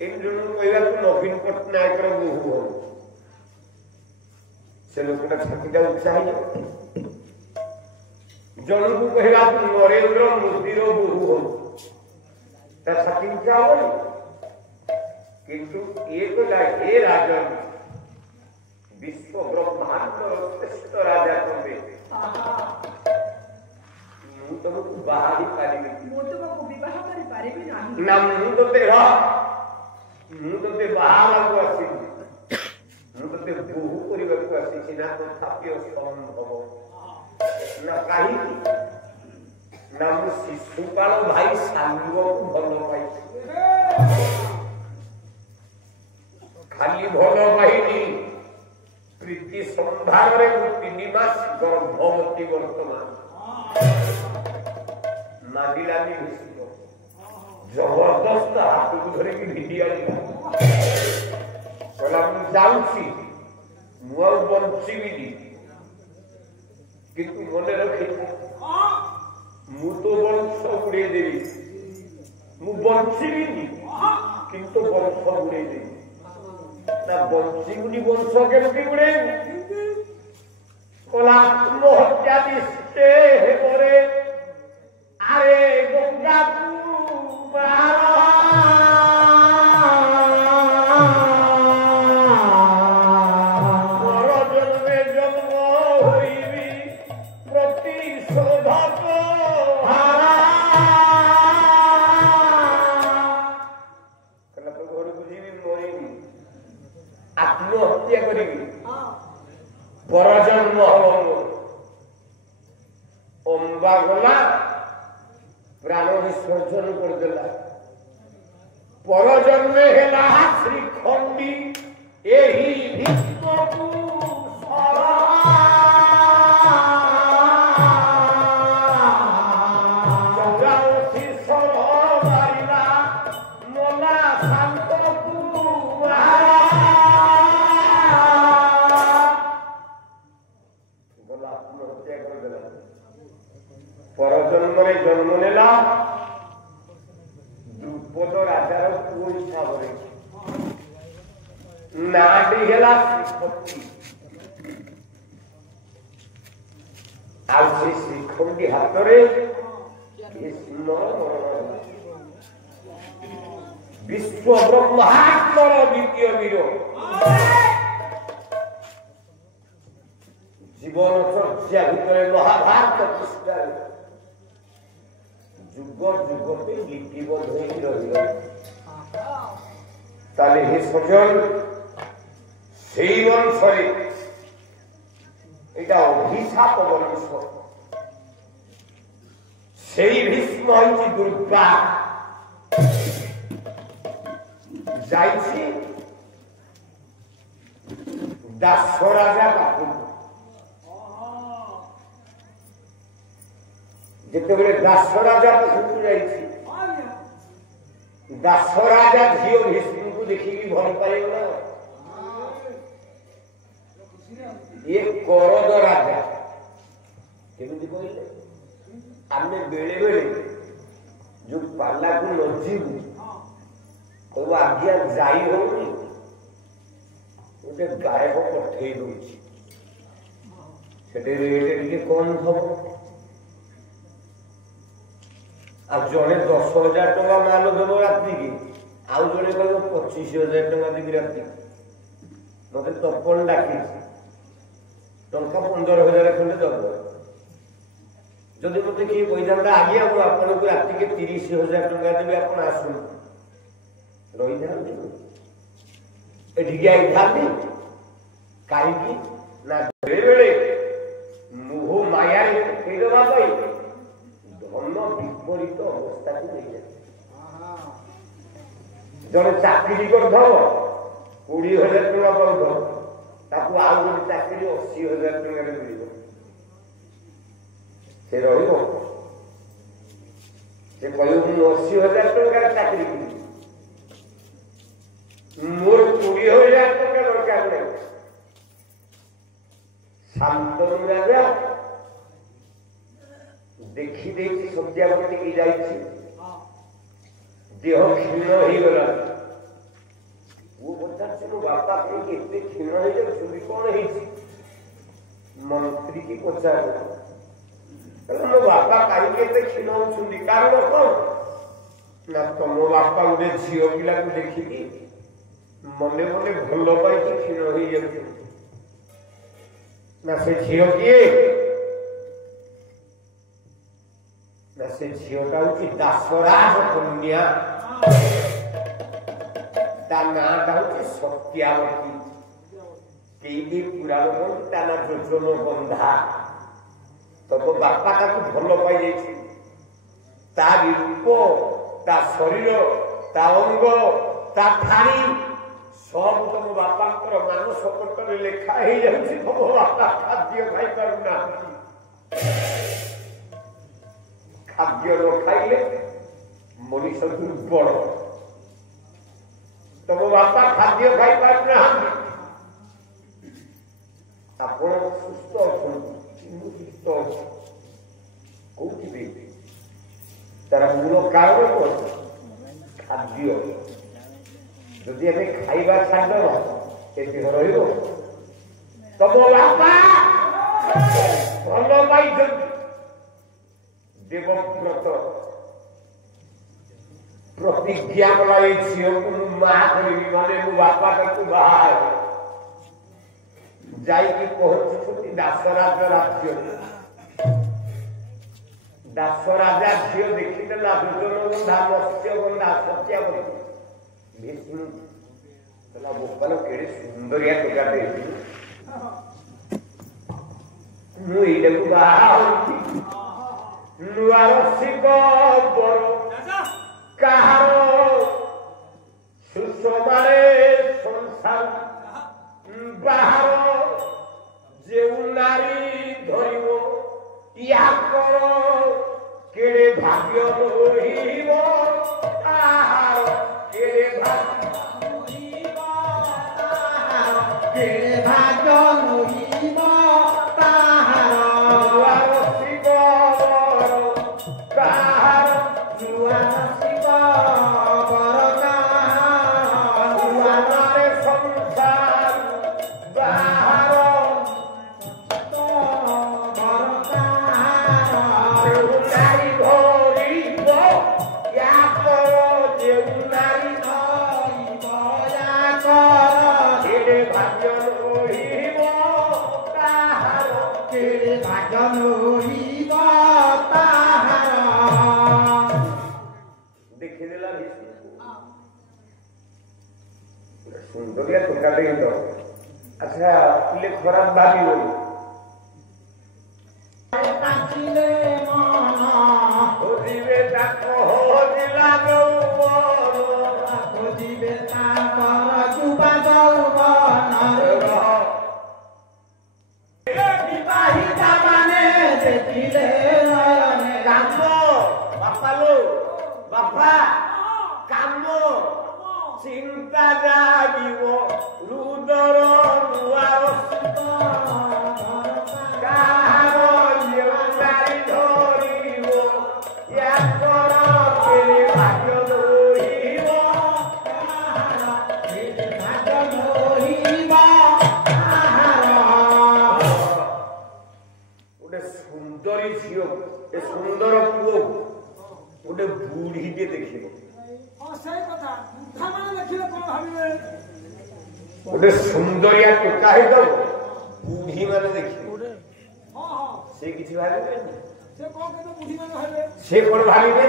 कहवाक नवीन पट्टनायक बोहू हो से लोकटा छातीटा उच्चा हो जन को कहवाक नरेंद्र मोदी बोहू हो छाती उच्चा हो किंतु ये तो हे राजन विश्व ब्रह्मांड श्रेष्ठ राजा तुम्हें तुमको बाहरी पारी ना मुझे बाहर को आसी मुझे बोहू करने को आसी ना तथापि असंभव ना कहीं ना मु शिशुपाल भाई सांग को भल पाई खाली भल पाइनी प्रीति संभार तीन मास गर्भवती वर्तमान मादिलानी जबरदस्त हाथ को धरिक भिड़ी आना जाऊँगी मुझे बंचीबी किंतु मन रखी मु तो वंश उड़े देवी मु बंचीबी किंतु वंश उड़े देवी ना बंचीबुनी वंश केमती उड़े आत्महत्या दिष्टे हेबरे अरे गंगा आत्महत्या करी परजन्म अंबा गला प्राण विसर्जन करदेला परजन्म हेला श्रीखंडी एही भीष्मकु परजन्म जन्म नेला द्रुपद राजार पुओ हिसाब नाटी हेला श्रीपति आज से श्रीखंडी हाथ भीष्म मरण विश्व ब्रह्मांडर द्वितीय वीर जीवन चर्चा भितर महाभारत पृष्ठ जुग जुग पे लिपिबद्ध हे सजन से अनुसारे এটা অভিশাপ বর্ষ সেই ভীষ্ম হচ্ছে দুর্গা যাইছি দাস রাজা পাখি যেতবে দাস রাজা পাখি যাইছি দাস রাজা ঝিও ভীষ্মকে দেখিকি ভাল পাইব না ये करद राजा केमिति कहले आमे बेले बेले जो पाला को नजीबु तो आज्ञा जाई होनी ओटे गायब पठेई दोछि सेटे रेट के कौन थब आ जने 10,000 टका माल देबो राती की आउ जने कहबो 25,000 टका देबी राती मते तपन डाकी टंका 15,000 खंडे दब जदि मत किए पैसा आगे आपको राति के 30,000 टका देवी आप आसुन रही था कहीं ना बेले मोह माया पकईदेवा धन विपरीत अवस्था को नहीं जाए जड़े चाकरी कर 20,000 टका पाऊ ताकू आउ गोटे चाकरी 80,000 टका मिल से रही से कह 80,000 टका चाकरी मोर 20,000 टका दरकार नहीं शांतनु राजा देखी देखी सत्यावती की जाइए देह क्षीण हो गला ପଚାରୁଛି ମୋ ବାପା କାହିଁକି ଏତେ କ୍ଷୀଣ ହେଇଯାଉଛନ୍ତି, କଣ ହେଇଛି? ମନ୍ତ୍ରୀ କି ପଚାରୁ ମୋ ବାପା କାହିଁକି ଏତେ କ୍ଷୀଣ ହଉଛନ୍ତି, କାରଣ କଣ ନା ତମ ବାପା ଗୋଟେ ଝିଅ ପିଲାକୁ ଦେଖିକି ମନେ ମନେ ଭଲ ପାଇକି କ୍ଷୀଣ ହେଇଯାଉଛନ୍ତି। ନା ସେ ଝିଅ କିଏ? ନା ସେ ଝିଅଟା ହଉଛି ଦାସରାଜ କନ୍ୟା, ତା ନାଁଟା ହଉଛି ସତ୍ୟାବତୀ। କେହି ପୁରାଣ କହନ୍ତି ତା ନା ଯୋଜନ ବନ୍ଧା। ତମ ବାପା ତାକୁ ଭଲ ପାଇଯାଇଛି, ତା ରୂପ, ତା ଶରୀର, ତା ଅଙ୍ଗ, ତା ଥାଳି ସବୁ ତମ ବାପାଙ୍କର ମାନସ ପଟରେ ଲେଖା ହେଇଯାଉଛି। ତମ ବାପା ଖାଦ୍ୟ ଖାଇପାରୁନାହାନ୍ତି, ଖାଦ୍ୟ ନ ଖାଇଲେ ମଣିଷ ଦୁର୍ବଳ। ତମ ବାପା ଖାଦ୍ୟ ଖାଇପାରୁନାହାନ୍ତି, ଆପଣ ସୁସ୍ଥ ଅଛନ୍ତି, ମୁଁ ସୁସ୍ଥ ଅଛି। କୋଉଠି ତାର ମୂଳ କାରଣ କଣ? ଖାଦ୍ୟ। ଯଦି ଆମେ ଖାଇବା ଛାଡ଼ିଦେବା ଏ ଦେହ ରହିବ? ତମ ବାପା ଭଲ ପାଇଛନ୍ତି। ଦେବବ୍ରତ ପ୍ରତିଜ୍ଞା କଲା ଏ ଝିଅକୁ ମୁଁ ମା କରିବି, ମାନେ ମୋ ବାପା ତାକୁ ବାହା ହେବେ। ଯାଇକି ପହଞ୍ଚୁଛନ୍ତି ଦାସରାଜ ରାଜ୍ୟରେ। ଦାସରାଜା ଝିଅ ଦେଖିଦେଲା ଯୋଜନ ବନ୍ଧା, ମତ୍ସ୍ୟ ବନ୍ଧା, ସତ୍ୟାବତୀ। ବିଷ୍ଣୁ କହିଲା ଗୋପାଳ କେଡ଼େ ସୁନ୍ଦରିଆ ଟୋକାଟେ, ମୁଁ ଏଇଟାକୁ ବାହା ହଉଛି। ନୂଆ ରସିକ ବର କାହାର ସୁଷମାରେ ସଂସାର ବାହାର ଯେଉଁ ନାରୀ ଧରିବ ୟାଙ୍କର କେଡ଼େ ଭାଗ୍ୟ ରହିବ, ତାହାର କେଡ଼େ ଭାଗ୍ୟ ରହିବ, ତାହାର କେଡ଼େ ଭାଗ୍ୟ ରହିବ, ତାହାର ନୂଆ ରସିକ ବର କାହାର, ନୂଆ ରସିକ ବର କାହାର, ନୂଆ ନାରେ ସଂସାର ବାହାର ଦେଖିଦେଲା ସୁନ୍ଦରିଆ ଟୋକାଟେ। ଆଚ୍ଛା ପିଲେ ଖରାପ ଭାବିବନି। ଖୋଜିବେ ତାଙ୍କ ହଜିଲା ଯୌବନ, ଖୋଜିବେ ତାଙ୍କର ଯୁବା ଯୌବନ, ବିବାହିତା ମାନେ ଦେଖିଲେ କାମ। ବାପା ଲୋ ବାପା, କାମ ଚିନ୍ତା ଜାଗିବ ରୁଦର ନୂଆ ରସିକ କାହାର ଲେଉଟାଇ ଧରିବ, ୟାଙ୍କର କେଡ଼େ ଭାଗ୍ୟ ରହିବ, କାହାର କେଡ଼େ ଭାଗ୍ୟ ରହିବ, କାହାର। ଗୋଟେ ସୁନ୍ଦରୀ ଝିଅ, ଏ ସୁନ୍ଦର ପୁଅ ଗୋଟେ ବୁଢୀଟେ ଦେଖିବ। ଗୋଟେ ସୁନ୍ଦରିଆ ଟୋକା ହେଇଥାଉ, ବୁଢୀ ମାନେ ଦେଖିବେ, ସେ କିଛି ଭାବିବେନି। ସେ କଣ ଭାବିବେ?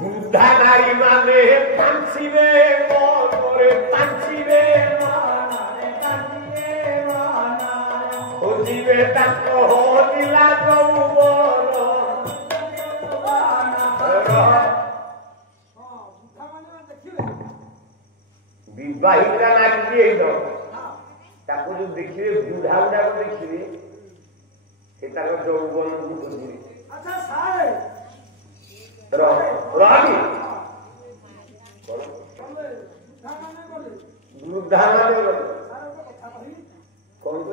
ବୃଦ୍ଧା ନାରୀ ମାନେ ପାଞ୍ଚିବେ ମନରେ, ପାଞ୍ଚିବେ ମନରେ, ପାଞ୍ଚିବେ ମନରେ, ଖୋଜିବେ ତାଙ୍କ ହଜିଲା ଯୌବନ। ବିବାହିତା ନାରୀ ହେଇଥାଉ, ତାକୁ ଯୋଉ ଦେଖିବେ, ବୁଢା ବୁଢାକୁ ଦେଖିବେ, ସେ ତାଙ୍କ ଯୌବନକୁ ବୁଝିବେ। ବୃଦ୍ଧା ମାନେ କଣ କଣ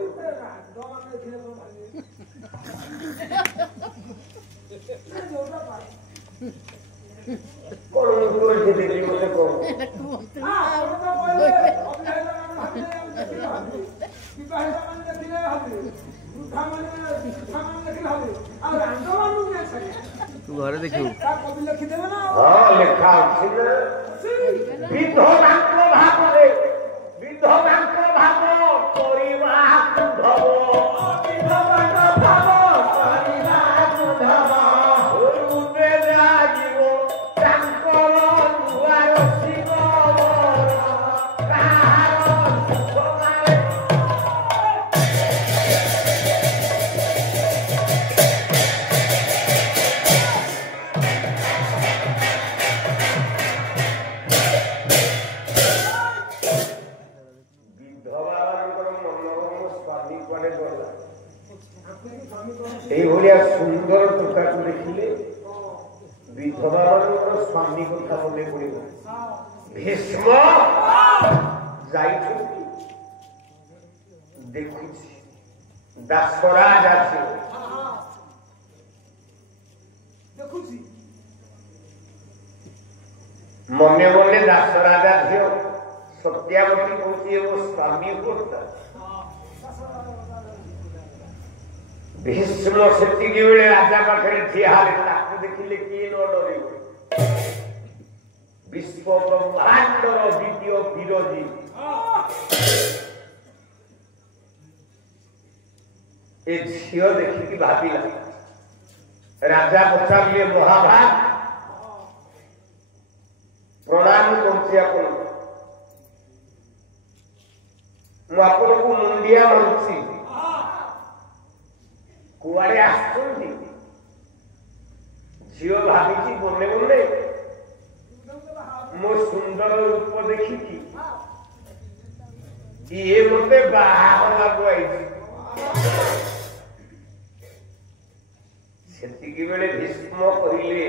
देखियो हाँ लेखा अच्छी ना विधवांको भाग रे विधवांको भाग परिवार कुंधव विधवांको भाग परिवार कुंधव उठे जागिव तांकर दुआर शिव काहार सुखमारे এইভাবে সুন্দর টুকাকে দেখিলে বিধবা মানଙ୍କର ସ୍ୱାମୀ କଥା ମନେ ପଡିବ ଭୀଷ୍ମ ଯାଇଛନ୍ତି ଦେଖୁଛି ଦାସରାଜ ଆସିବ ମନେ ମନେ ଦାସରାଜା ଝିଅ ସତ୍ୟାବତୀ କହୁଛି ମୋ ସ୍ୱାମୀ କୋଟା भीष्म सेतिकी बेले राजा पाखरे ठिया हेले ताकू देखिले किए न डरिबो विश्व ब्रह्मांडर द्वितीय विरोधी ए झियो देखिकी भाबिला राजा पचारिले महाभाग प्रणाम करछि आपण मु आपनको मुंडिया मानछि कुआड़े आसुंदी झियो भाभी बोले बोले मो सुंदर रूप देखी ये मते बाहर लगुआई सेतिकी बेले भीष्म कहिले